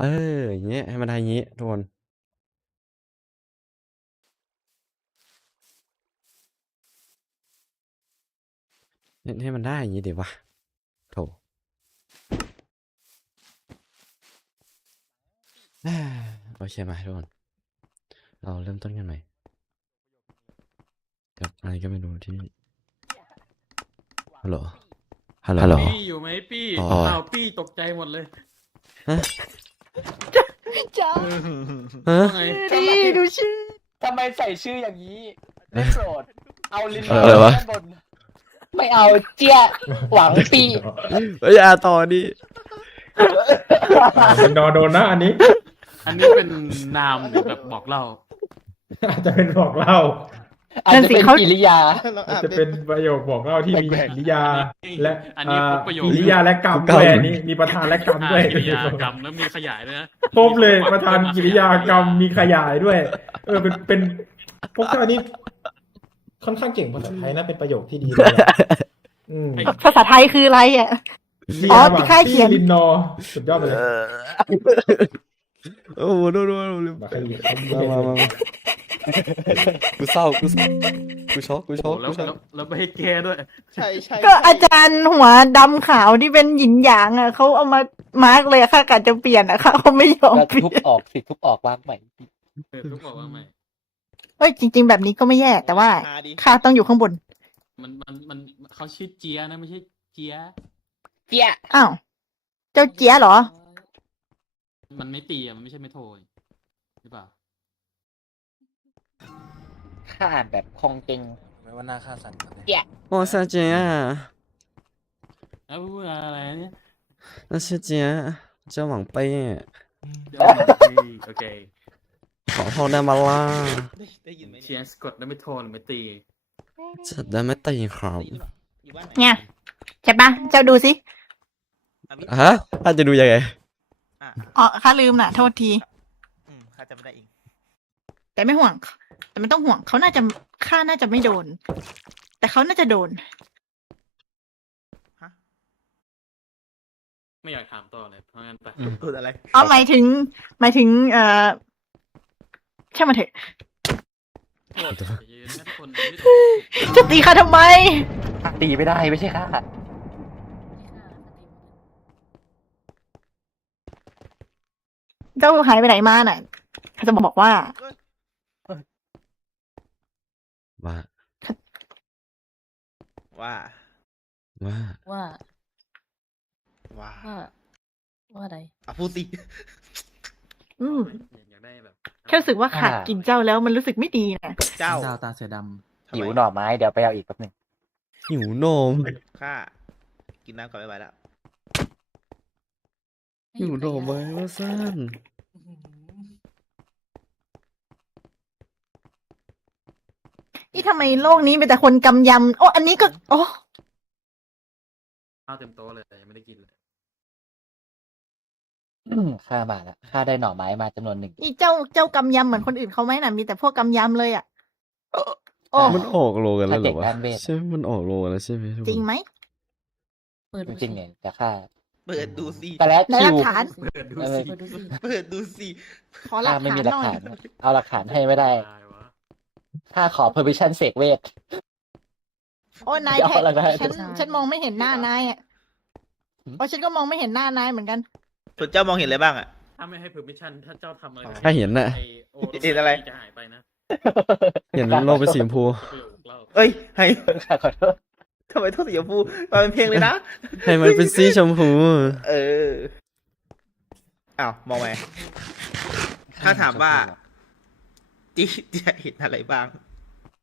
เออ อย่างเงี้ย ให้มันได้อย่างงี้ทุกคนให้ให้มันได้อย่างงี้ดิวะโถอ่าโอเคมาทุกคน เราเริ่มต้นกันใหม่กับอะไรก็ไม่รู้ที่นี่ฮัลโหล ฮัลโหลฮัลโหลปี้อยู่ไหมปี้อ๋อ อ้าวปี้ตกใจหมดเลยจ้าฮะ ว่าไงดีดูชื่อทำไมใส่ชื่ออย่างนี้ได้โปรด เอาลินอะไรวะ ด้านบนไม่เอาเจี๊ยหวังปีเฮ้ยอาต่อดิเป็นดอโดนนะอันนี้ อันนี้เป็นนามหรือแบบบอกเล่าอาจจะเป็นบอกเล่า อาจจะเป็นกิริยาอาจจะเป็นประโยคบอกเล่าที่มีแปลกๆกิริยา และอันนี้อ่าครบประโยค กิริยาและกรรมด้วยอันนี้มีประธานและกรรมอ่าด้วยกิริยากรรมแล้วมีขยายด้วยนะครบเลยประธานกิริยากรรมมีขยายด้วย เออเป็นเป็นพวกเจ้านี่ค่อนข้างเก่งภาษาไทยนะเป็นประโยคที่ดีเลยอะอืมภาษาไทยคืออะไรอะดีอ๋อระหว่างที่ค่ายเขียน ลินนอร์สุดยอดไปเลยโอ้โหดูดูดูดูมาขยี้มามามา กูเศร้ากูเศร้ากูช็อกกูช็อกแล้วกูช็อกแล้วแล้วไม่ให้แก้ด้วย ใช่ใช่ก็ใช่อาจารย์หัวดำขาวที่เป็นหยินหยางอะเขาเอามามาร์กเลยค่ะกะจะเปลี่ยนอะค่ะเขาไม่ยอมแล้วเปลี่ทุบยนออกสิทุบออกวางใหม่เออทุกบอกว่าไม่ เฮ้ยจริง ๆ แบบนี้ก็ไม่แย่แต่ว่าหดิค่าต้องอยู่ข้างบนมันมันมันเขาชื่อเจียนะไม่ใช่เจีย เจี๊ยอ้าวเจ้าเจี๊ยเหรอ มันไม่ตีอะมันไม่ใช่ไม่โทรหรือเปล่าข้าอ่านแบบคองเจง ไม่ว่าหน้าค่าสั่นก่อนเลย โอ้ซาเจีย แล้วพูดอะไรเนี่ย 那是姐เจ้าหวังเป้ เดี๋ยวมันตีโอเค ขอโทษได้มาล่ะ ได้ได้ยินไหม เชียร์สกดแล้วไม่โทรหรือไม่ตี จะได้ไม่ตีครับ ได้ยินหรออยู่บ้านไหน เนี่ย ใช่ปะเจ้าดูสิ อ่ะพี่ ฮะถ้าจะดูยังไง อ่ะ อ๋อข้าลืมน่ะ โทษที อืมข้าจำไม่ได้เอง แต่ไม่ห่วง แต่ไม่ต้องห่วงเขาน่าจะข้าน่าจะไม่โดน แต่เขาน่าจะโดนฮะไม่อยากถามต่อเลยเพราะงั้นไปพูดอะไรอ๋อหมายถึง หมายถึง เอ่อช่างมันเถอะยืนนะทุกคนจะตีข้าทำไม ตีไม่ได้ไม่ใช่ข้าเจ้าหายไปไหนมาน่ะเขาจะบอกว่า ว่า ว่า ว่า ว่า ว่าว่า ว่าอะไรอะพูดสิอืมอยากได้แบบแค่รู้สึกว่าขาดกลินเจ้าแล้วมันรู้สึกไม่ดีนะเจ้าดาวตาเสือดทำไมหิวหน่อไม้เดี๋ยวไปเอาอีกแป๊บหนึงหิวนมข้ากินน้ำก่อนไม่ไหวแล้วหิวนมไหมว่าสั้น นี่ทำไมโลกนี้มีแต่คนกำยำ โอ้ อันนี้ก็ โอ้ ข้าวเต็มโต๊ะเลยยังไม่ได้กินเลยอืมข้ามาแล้วข้าได้หน่อไม้มาจำนวนหนึ่ง นี่เจ้าเจ้ากำยำเหมือนคนอื่นเขาไหมน่ะ มีแต่พวกกำยำเลยอะ โอ้ มันออกโลกันแล้วเหรอถ้าเด็กวะด้านเวท ใช่ มันออกโลกันแล้วใช่ไหมทุกคนจริงไหม เปิดจดูริงๆสิเนี่ยแต่ข้าเปิดดูสิแต่แล้วในหคิลัว กฐาน เปิดดูเออ สิเปิดดูสิ เปิดดูสิ ขอหลัข้ากไม่ฐามีนหลัหกน่อย ฐาน เอาหลักฐานให้ไม่ได้ ตายวะ ข้าขอ permission เสกเวท โอ้นายเดี๋ยวแท็กอะไรนะฉัน ฉันมองไม่เห็นหน้านายอะหืมโอ้ฉันก็มองไม่เห็นหน้านายเหมือนกัน ส่วนเจ้ามองเห็นอะไรบ้างอะ ถ้าไม่ให้ permission ถ้าเจ้าทำอะไรถ้าเห็นน่ะ ไอโอเห็นอะไร จะหายไปนะเห็นโลกเป็นสีชมพูประโยคเล่าเอ้ยให้ข้าขอโทษทำไมโทษสีชมพูมาเป็นเพลงเลยนะ ให้มันเป็นสีชมพู เออ อ้าว มองไปถ้าถามว่า จีจะเห็นอะไรบ้าง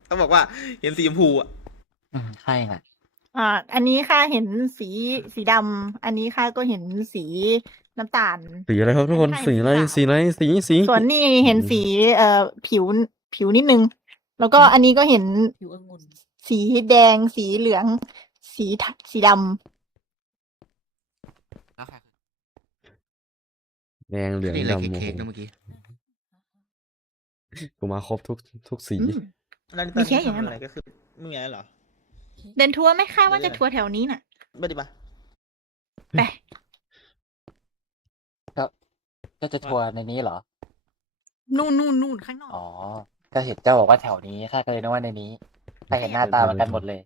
ต้องบอกว่าเห็นสีชมพูอะอืมใช่น่ะ อ่า อันนี้ข้าเห็นสีสีดำอันนี้ข้าก็เห็นสีน้ำตาล สีอะไรครับทุกคนให้สีอะไรสีขาวสีอะไร สี สี ส่วนนี่เห็นสีเอ่อผิวผิวนิดนึง แล้วก็อันนี้ก็เห็นผิวองุ่นสีแดง สีเหลือง สีทะสีดำแดงเหลืองนี่เลยดำโอ้เค้กโหๆนะเมื่อกี้ กูมาครบทุกทุกสีอืมแล้วนี่ตมีอนแค่นี้อย่างนั้นทำเหรออะไรก็คือไม่มีอะไรเหรอ เดินทัวร์ไหมคะว่าจะทัวร์แถวนี้น่ะ ไม่ได้ปะไปเจ้าจะทัวร์ในนี้เหรอ นู่นนู่นนู่นข้างนอก อ๋อ ก็เห็นเจ้าบอกว่าแถวนี้ข้าก็เลยนึกว่าในนี้ข้าเห็นหน้าตาเหมือนกันหมดเลย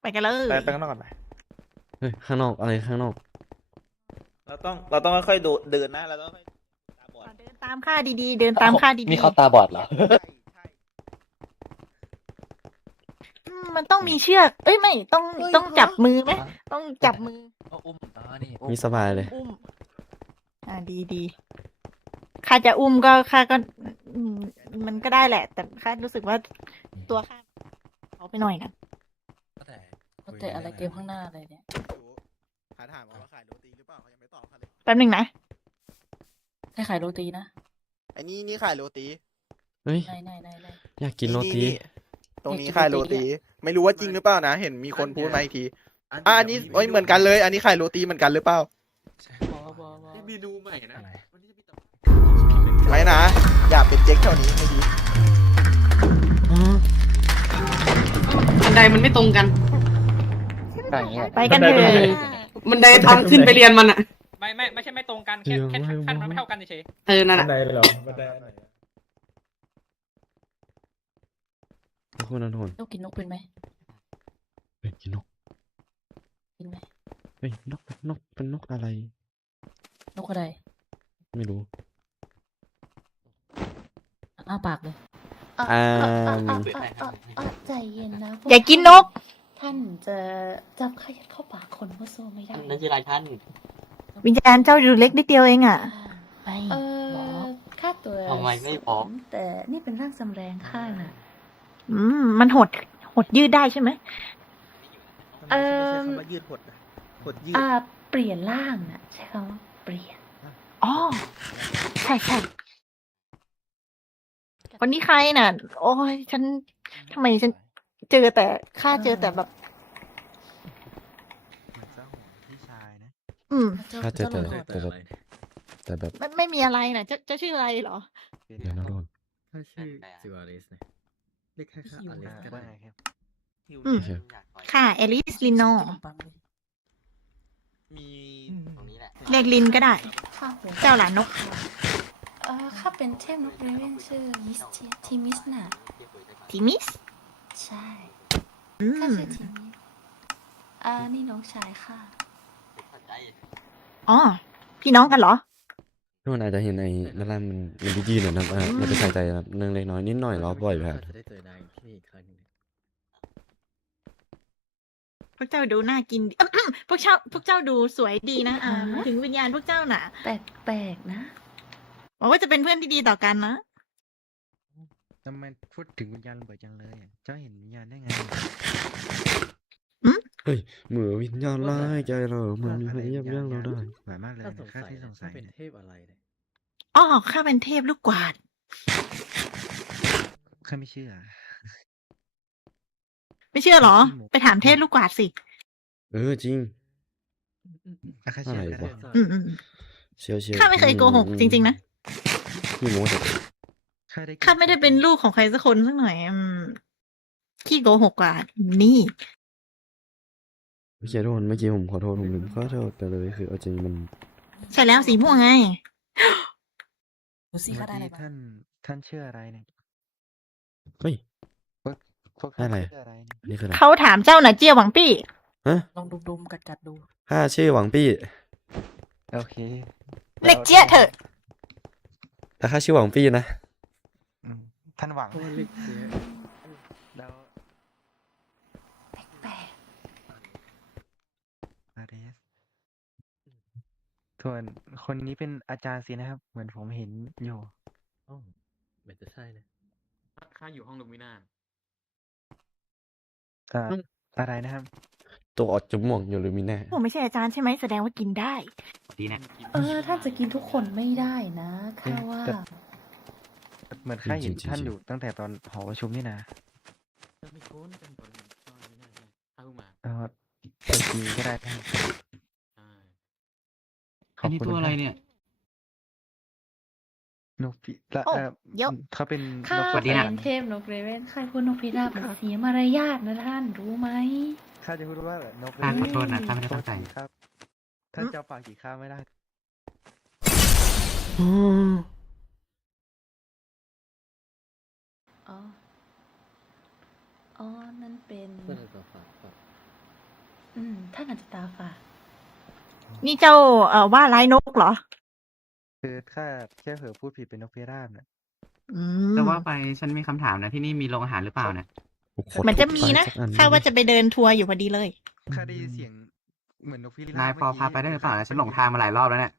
ไปกันเลยไปไปข้างนอกก่อนไป เฮ้ยข้างนอกอะไรข้างนอก เราต้องเราต้องค่อยๆโดเดินนะเราต้องค่อย ตาบอดเดินตามข้าดีๆ เดินตามข้าดีนี่เขาตาบอดเหรอใช่ใช่ๆอืมมันต้องมีเชือก เอ้ยไม่ต้องต้องจับมือไหมต้องจับมืออุ้มอ๋อนี่มีสบายเลยอุ้ม อ่าดีดีข้าจะอุ้มก็ข้าก็อืมมันก็ได้แหละ แต่ข้ารู้สึกว่าตัวข้าเขาไปหน่อยนะก็แต่อะไรเกมข้างหน้าอะไรเนี่ยรู้เขาถามว่าขายโรตีหรือเปล่าเขายังไม่ตอบเขาเลยแป๊บหนึ่งนะ ได้ขายโรตีนะไอ้นี่นี่ขายโรตีเฮ้ย ไหนไหนไหนไหน อยากกินโรตี ตรงนี้อยากกินขายโรโรตีตี ไม่รู้ว่าจริงหรือเปล่านะ เห็นมีคนพูดมาอีกทีอะอันนี้โอ้ยเหมือนกันเลย อันนี้ขายโรตีเหมือนกันหรือเปล่า บอบอบอ เมนูใหม่นะวันนี้จะมีแต่ไม่นะ อย่าเป็นเจ๊กแถวนี้ไม่ดี บันไดมันไม่ตรงกันก็อย่างเงี้ยไปกันเถอะ บันไดตอนขึ้นไปเรียนมันอะ ไม่ไม่ไม่ใช่ไม่ตรงกันแค่แค่ขั้นมันไม่เท่ากันเฉยเออนั่นบัอะนไดเลยเหรอบันไดอันไหนอะทุกคนนะทุกคนนกกินนกเป็นไหมเฮ้ยกินนกกินไหมเฮ้ยนกนกเป็นนกอะไร นกอะไรไม่รู้ อ้าปากเลย อ่าใจเย็นนะพวอย่ากินนก ท่านจะจับขยัดเข้าปากคนก็โซไม่ได้ นั่นคืออะไรท่าน วิญญาณเจ้าอยู่เล็กนิดเดียวเองอะ ไม่เอหมออค่าตัวทำไมไม่บอกสมแต่นี่เป็นร่างจำแรงข้าน่ะ อืม มันหดหดยืดได้ใช่ไหมมันไม่ใช่ไม่ใช่คำว่ายืดหดนะหดยืดอ่า เปลี่ยนร่างน่ะ ใช่คำว่าเปลี่ยน อ๋อ ใช่ใช่คนนี้ใครน่ะ โอ้ยฉันทำไมฉันเจอแต่ข้าเจอแต่แบบ อืมถ้าเจอแต่จ้าหลวงแต่แบบแต่แบบไม่ไม่มีอะไรน่ะจะจะชื่ออะไรเหรอ เดี๋ยวนะทุกคนถ้าชื่อซิวาริสนะเรียกแค่ค่าอลิสก็ได้ครับหิวอืมนะค่ะ เอลิสลินโนปังเลยมีตรงนี้แหละเรียกลินก็ได้ ข้าหัวเจ้าหลานนก เออข้าเป็นเทพนกเรเวนชื่อมิสเทียทีมิสน่ะทีมิสใช่อืข้าม ชื่อทีมิสอ่านี่น้องชายข้า อ๋อ พี่น้องกันเหรอทุกคนอาจจะเห็นไอ้ด้านล่างมันมันยืดๆหน่อยนะครับอ่าเราจะใส่ใจนะครับเรื่องเล็กน้อยนิดหน่อยเราปล่อยไปครับจะได้เจอนายที่นี่อีกครั้งหนึงพวกเจ้าดูน่ากินดีพวกเจ้าพวกเจ้าดูสวยดีนะอ่าถึงวิญญาณพวกเจ้าน่ะแปลกแปลกๆนะ หวังว่าจะเป็นเพื่อนที่ดีต่อกันนะ ทำไมพูดถึงวิญญาณบ่อยจังเลยอะเจ้าเห็นวิญญาณได้ไง เฮ้ยเหมือนวิญญาณร้ายใจเราเหมือนมีใครยับยั้งเราได้หมายมากเลยถ้านะสงค่าสัยที่สงสัยเป็นเนี่ยเทพอะไรเนี่ยอ๋อข้าเป็นเทพลูกกวาดข้าไม่เชื่อ ไม่เชื่อเหรอขี้โม้ไปถามเทพลูกกวาดสิ เออจริงอะข้าเชื่ออะไรก็วะได้อืมอืมเชียวเชียวข้าไม่เคยโกหกจริง ๆ นะพี่โม้แต่ข้าได้ข้าไม่ได้เป็นลูกของใครสักคนสักหน่อยอืมขี้โกหกกว่านี่ โอเคทุกคนเมื่อกี้ผมขอโทษผมลืมขอโทษไปเลยคือเอาจริงมันใช่แล้วสีม่วงไงดูสิเขาได้อะไรเมื่อกี้บ้างท่านท่านเชื่ออะไรเนี่ยเฮ้ย พวกพวกได้อะไร เชื่ออะไรเนี่ยอันนี่คืออะไรเขาถามเจ้าน่ะเจียหวังปี้ ฮะลองดุมๆกัดกัดๆดูข้าชื่อหวังปี้โอเคเล็กเจี๊ยเถอะ แต่ข้าชื่อหวังปี้นะ อืมท่านหวังโอ้ลิกเสียแล้ว แปลก อาเรส ส่วนคนนี้เป็นอาจารย์สินะครับ เหมือนผมเห็นอยู่ อ๋อเหมือนจะใช่นะข้าอยู่ห้องลูมิน่า อ่าอะไรนะครับ ตัวออดจมูกอยู่หรือมีแน่ผมไม่ใช่อาจารย์ใช่ไหมแสดงว่ากินได้ๆเออท่านจะกินทุกคนไม่ได้นะข้าว่า เหมือนข้าเห็นจริงๆท่านจริงๆอยู่ตั้งแต่ตอนหอประชุมนี่นะจะไม่คุ้นเป็นคนช่วยไม่ได้ใช่ข้าเพิ่งมา เออเป็นจริงก็ได้ท่า นใช่ขอบคุณครับนกพิละโอ้เออเยอะ เขาเป็นข้านกเป็นเทพนกเรเวนใครพูดนกพิราบมันเสียมารยาทนะท่านรู้ไหม ข้าจะพูดว่านกข้าขอโทษนะข้าไม่ได้ตัวตั้งใจสีครับถ้าเจ้าปากกี่ข้าไม่ได้ อ๋อ อ๋อ นั่นเป็น อืมถ้าอาจจะตาฝาด นี่เจ้าเอ่อว่าร้ายนกเหรอ คือข้าแค่เผลอพูดผิดเป็นนกพิราบนะอืมแต่ว่าไปฉันมีคำถามนะที่นี่มีโรงอาหารหรือเปล่าเนี่ยเหมันจะมีนะข้าว่าจะไปเดินทัวร์อยู่พอดีเลย ข้าได้ยินเสียงเหมือนนกพิราบนายพอพาไปได้หรือเปล่านะฉันหลงทางมาหลายรอบแล้วเนี่ย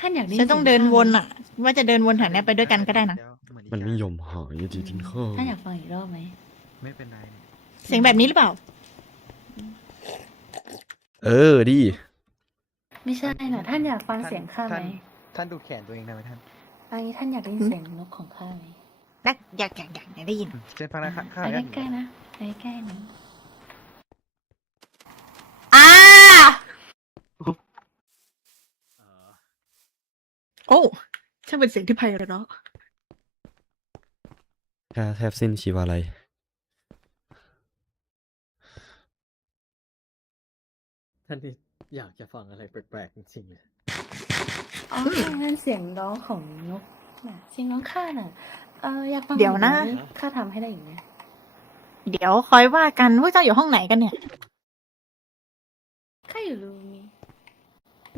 ท่านอยากได้ฉันต้องสียเดินข้าวนไหมอะ ว่าจะเดินวนแถวเนี้ยไปด้วยกันก็ได้นะแล้วเหมือนอีมันไม่กายอมหายอยู่ดีทิ้งข้อท่านอยากฟังอีกรอบไหมไม่เป็นไรเนี่ยเสียงแบบนี้หรือเปล่า เออดี ไม่ใช่นะท่านอยากฟังเสียงข้าไหมท่นท่านดูดแขนตัวเองได้ไหมท่านอันนี้ท่านอยากได้ยินเสียงนกของข้าไหมนักอยากอยากอยากอยากได้ยินเช่นฟังนะข้าข้าไปอยากใกล้ๆนะไปใกล้ๆนะอ่าโอ้ช่างเป็นเสียงที่ไพเราะข้าแทบสิ้นชีวาลัยท่านนี่ อยากจะฟังอะไรแปลกๆจริงๆเลยอ๋อนั่นเสียงร้องของนกน่ะเสียงร้องข้าน่ะ เอออยากฟังเดี๋ยวนะอีกไหมข้าทำให้ได้อีกไหมเดี๋ยวคอยว่ากันพวกเจ้าอยู่ห้องไหนกันเนี่ย ข้าอยู่รูมี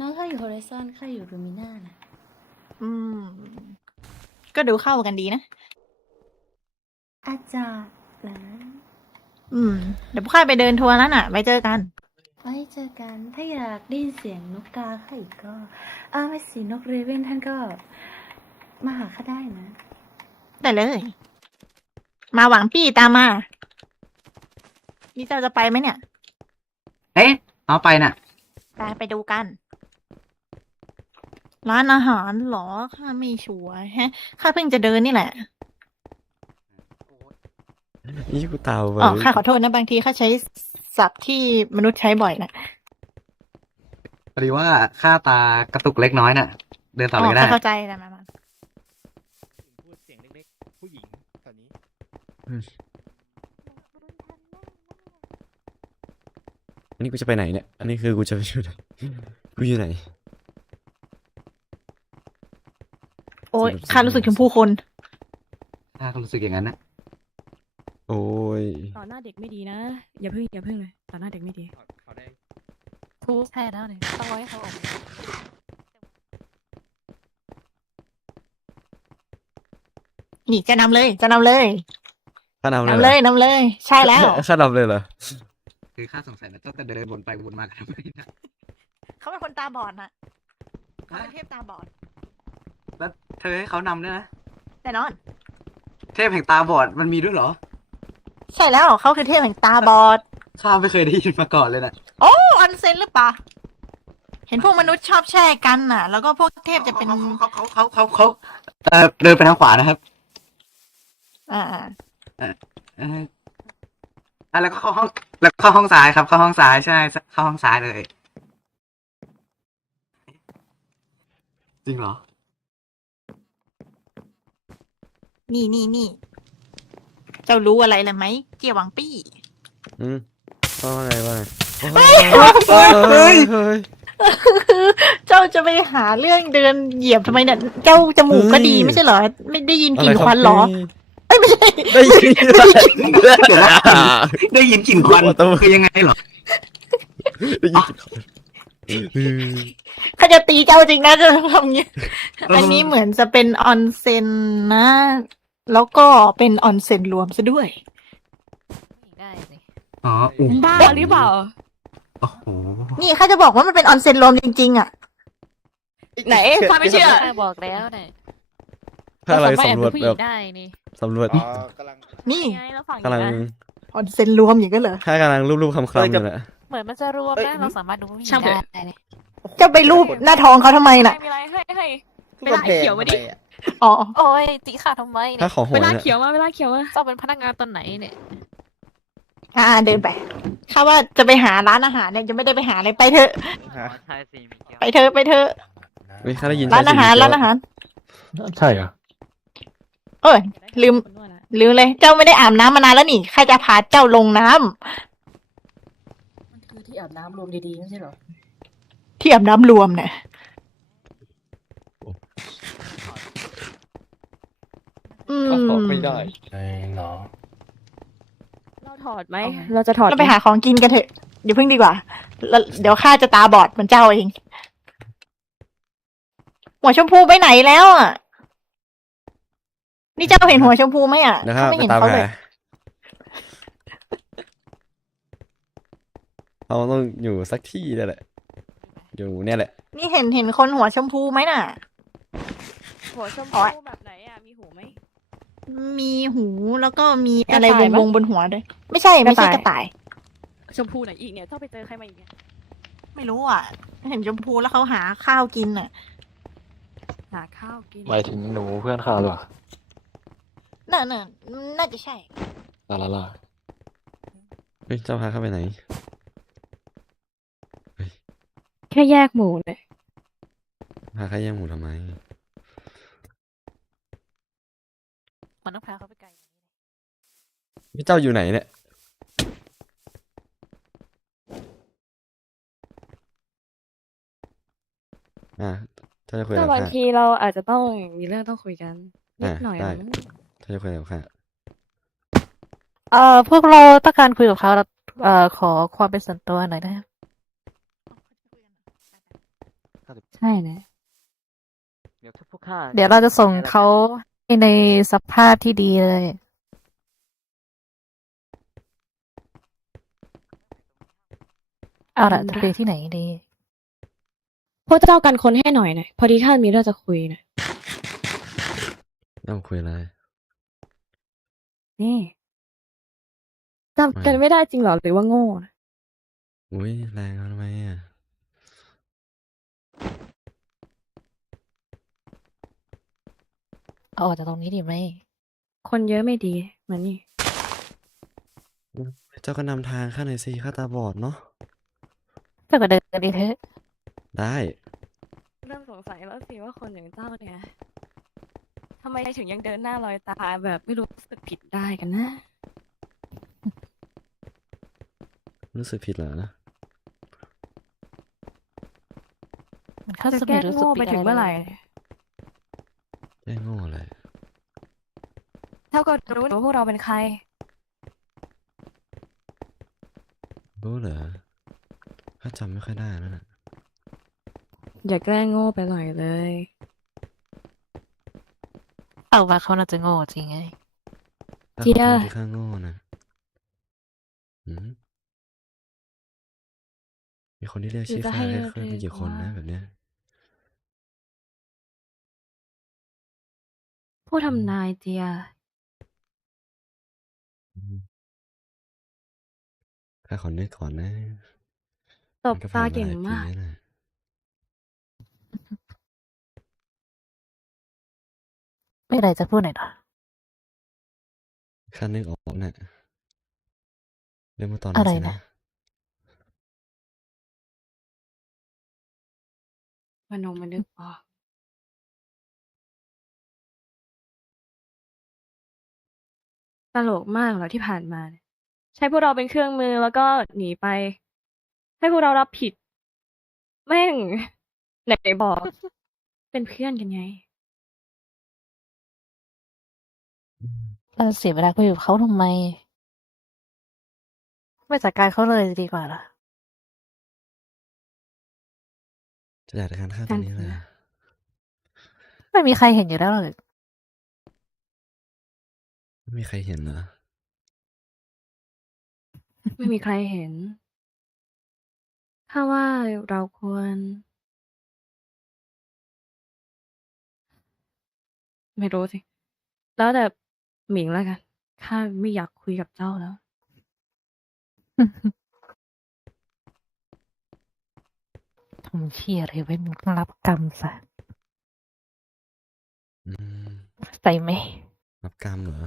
น้องข้าอยู่โฮริซอนข้าอยู่รูมิน่าน่ะอืม ก็ดูเข้ากันดีนะ อาจารย์นะ อืม เดี๋ยวพวกข้าไปเดินทัวร์แล้วน่ะไว้เจอกัน ไว้เจอกันถ้าอยากได้ยินเสียงนกกาข้าอีกก็อ่าไม่สินกเรเว่นท่านก็ มาหาข้าได้นะ ได้เลย มาหวังปี้ตามมา นี่เจ้าจะไปไหมเนี่ย เอ๊ะเอาไปน่ะ ไปไปดูกัน ร้านอาหารเหรอข้าไม่ชัวร์แฮะข้าเพิ่งจะเดินนี่แหละนี่กูตาเว้อ๋อยข้าขอโทษนะบางทีข้าใช้ ศัพท์ที่มนุษย์ใช้บ่อยนะพอดีว่าค่าตากระตุกเล็กน้อยน่ะ เดินต่อเลยก็ได้ข้าเข้าใจนะมามาพูดเสียงเล็กๆ ผู้หญิงแถวนี้อันนี้กูจะไปไหนเนี่ย อันนี้คือกูจะไปอยู่ไหนกูอยู่ไหน โอ้ยสนุกข้ารู้สึกถึงผู้คนข้าก็รู้สึกอย่างนั้นนะ โอ้ย ต่อหน้าเด็กไม่ดีนะ อย่าพึ่งอย่าพึ่งเลย ต่อหน้าเด็กไม่ดี เขาได้ทุกใช่แล้วเนี่ยต้องรอให้เขาออกนี่จะนำเลยจะนำเลยข้านำเลยนำเหรเลอยนำเลย ใช่แล้ว ข้านำเลยเหรอ คือข้าสงสัยนะเจ้าจะเดินวนไปวนมากันทำไมนะเขาเป็นคนตาบอดน่ะเขาเป็นเทพตาบอดแล้วเธอให้เขานำด้วยนะแน่นอน เทพแห่งตาบอดมันมีด้วยเหรอ ใช่แล้วเขาคือเทพแห่งตาบอด ข้าไม่เคยได้ยินมาก่อนเลยนะโอ้ออนเซ็นหรือเปล่าเห็นพวกมนุษย์ชอบแช่กันน่ะ แล้วก็พวกเทพจะเป็นเขาเขาเขาเขาเขาเออเดินไปทางขวานะครับอ่าเอออะแล้วก็เข้าห้อง แล้วก็เข้าห้องซ้ายครับ เข้าห้องซ้ายใช่ เข้าห้องซ้ายเลย จริงเหรอ นี่นี่นี่ เจ้ารู้อะไรเลยไหมเจียหวังปี้ อืมว่าไงว่าไงเฮ้ยเฮ้ยเฮ้ย เจ้าจะไปหาเรื่องเดินเหยียบทำไมเนี่ย เจ้าจมูกก็ดีเฮ้ย ไม่ใช่เหรอ ไม่ได้ยินกลิ่นะไควันเหรอพี่เอ้ยไม่ใช่ ได้ยินเดี๋ยวนะได้ยินกลิ่นควันตัวคือยังไงเหรอ ได้ยินเออเขาจะตีเจ้าจริงนะจะทำอย่างนี้อันนี้เหมือนจะเป็นออนเซ็นนะ แล้วก็เป็นออนเซ็นรวมซะด้วย ได้สิอ๋ออู้บ้าหรือเปล่า โอ้โหนี่ข้าจะบอกว่ามันเป็นออนเซ็นรวมจริงๆ อะ ไหนข้าไม่เชื่อ ข้าบอกแล้วเนี่ยถ้าอะไรสามารถแอบสำรวจเป็นผู้หแบญิบงได้นี่สำรวจอ๋อกำลังนี่ไงแล้วฝั่งกำลังนี้นะออนเซ็นรวมอย่างนั้นเหรอข้ากำลังรูปๆคำๆอยู่แหละเหมือนมันจะรวมเอ้ยนะเราสามารถดูผู้หญิงช่างเถได้อะเลยเจ้าไปรูปหน้าท้องเขาทำไมน่ะไม่มีอะไรให้ให้ทุกคนแพงเขียวมาดิ ทำไอะ อ๋อโอ้ยตีขาทำไมเนี่ถ้ายของโหเวยลาเนี่ยเขียวมาเวลาเขียวมาเจ้าเป็นพนักงานตอนไหนเนี่ยอ่าเดินไปข้าว่าจะไปหาร้านอาหารเนี่ยจะไม่ได้ไปหาเลยไปเถอะฮะไปเถอะไปเถอะเฮ้ยข้าได้ยินร้านอาหารใช่ร้านอาหาร ใช่เหรอเอ้ย ลืม ลืมเลย เจ้าไม่ได้อาบน้ำมานานแล้วนี่ข้าจะพาเจ้าลงน้ำมันคือที่อาบน้ำรวมดีๆไม่ใช่เหรอที่อาบน้ำรวมเนี่ย อืมใช่เนาะเราถอดไหม เราจะถอดเราไปหาของกินกันเถอะเดี๋ยวเพิ่งดีกว่าแล้วเดี๋ยวข้าจะตาบอดเหมือนเจ้าเอง หัวชมพูไปไหนแล้วอะ นี่เจ้าเห็นหัวชมพูไหมอะนะครับข้าไม่ไปเห็นตามเขาหาเลยเขาต้องอยู่สักที่นี่แหละ อยู่เนี่ยแหละ นี่เห็นเห็นคนหัวชมพูไหมน่ะ หัวชมอ๋พูอแบบไหนอะ มีหูไหม มีหูแล้วก็มีกระอะไรต่ายวปะงๆบนหัวด้วย ไม่ใช่ไม่ใช่กกระระต่ายต่าย ชมพูไหนอีกเนี่ยต้องไปเจอใครมาอีกเนี่ยไม่รู้อะ เห็นชมพูแล้วเขาหาข้าวกินอะหาข้าวกินหมายถึงหนูเพื่อนข้าหรอน่าน่าน่าจะใช่ ลาลาลาเฮ้ยเจ้าพาเข้าไปไหน แค่แยกหมูเลยพาข้าแย่งหมูทำไม มันต้องพาเขาไปไกลพี่เจ้าอยู่ไหนเนี่ย อะเจ้าจะคุยก็กับบางข้า ทีเราอาจจะต้องมีเรื่องต้องคุยกันนิดอะหน่อยได้ มั้งเจ้าจะคุยกับข้าเอ่อพวกเราต้องการคุยกับเขาเอ่อขอความเป็นส่วนตัวหน่อยนะครับใช่นะ เดี๋ยวพวกข้าเดี๋ยวเราจะส่งเขา ให้ในสภาพที่ดีเลย เอาละจะไปที่ไหนดี พวกเจ้ากันคนให้หน่อยหน่อยพอดีข้ามีเรื่องจะคุยนะเจ้าคุยอะไร นี่จำกันไม่ได้จริงเหรอหรือว่าโง่นะอุ้ยแรงเอาทำไมอะ อาออกจากตรงนี้ดีไหม คนเยอะไม่ดีเหมือนนี่ เจ้าก็นำทางข้าหน่อยสิข้าตาบอดเนาะเจ้าก็เดินกันดีเถอะได้ เริ่มสงสัยแล้วสิว่าคนอย่างเจ้าเนี่ยทำไมถึงยังเดินหน้าลอยตาแบบไม่รู้สึกผิดได้กันนะ รู้สึกผิดเหรอมันเข้าจะสแก้มิรู้สึกโง่ไปผิดถึงอะเมื่อไหร่ลย แย่โง่เลย เท่าก็รู้ว่าพวกเราเป็นใคร รู้เหรอข้าจำไม่ค่อยได้แล้วน่ะอย่าแกล้งโง่ไปหน่อยเลย เอาว่าเขาน่าจะโง่จริงไงข้าเจีขอโทยษที่ข้าโง่นะหืมมีคนที่เรียกชื่อหรือจะข้าให้แค่เราแค่ไม่เรียกกี่คนนะว่าแบบเนี้ย ผู้ทำนายเจีย อืมข้าขอนึกก่อนนะตบมันก็ตาผ่นเก่งหลยปีมาก แล้วนะไม่อะไรจะพูดหน่อยเหรอข้านึกออกน่ะเรื่องเมื่อตอนอะนั้นไรสินะนะมันนงมันนึกออก ตลกมากเหรอที่ผ่านมาเนี่ยใช้พวกเราเป็นเครื่องมือแล้วก็หนีไป ให้พวกเรารับผิด แม่งไหนบอก เป็นเพื่อนกันไง เราจะเสียเวลาคุยกับเขาทำไม ไม่จัดการเขาเลยดีกว่าล่ะ จะจัดการข้าตกาอรนนี้เลยเสียไม่มีใครเห็นอยู่แล้วหรอก ไม่มีใครเห็นเหรอ ไม่มีใครเห็น ถ้าว่าเราควร ไม่รู้สิ แล้วแต่หมิงแล้วกัน ข้าไม่อยากคุยกับเจ้าแล้ว ทำเชี่ยอะไรไว้มึงต้องรับกรรมซะอืม ใส่ไหมรับกรรมเหรอ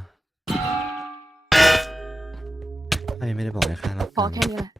ข้ายัง ไม่ได้บอกให้ข้ารับพรอรมแค่นี้แหละ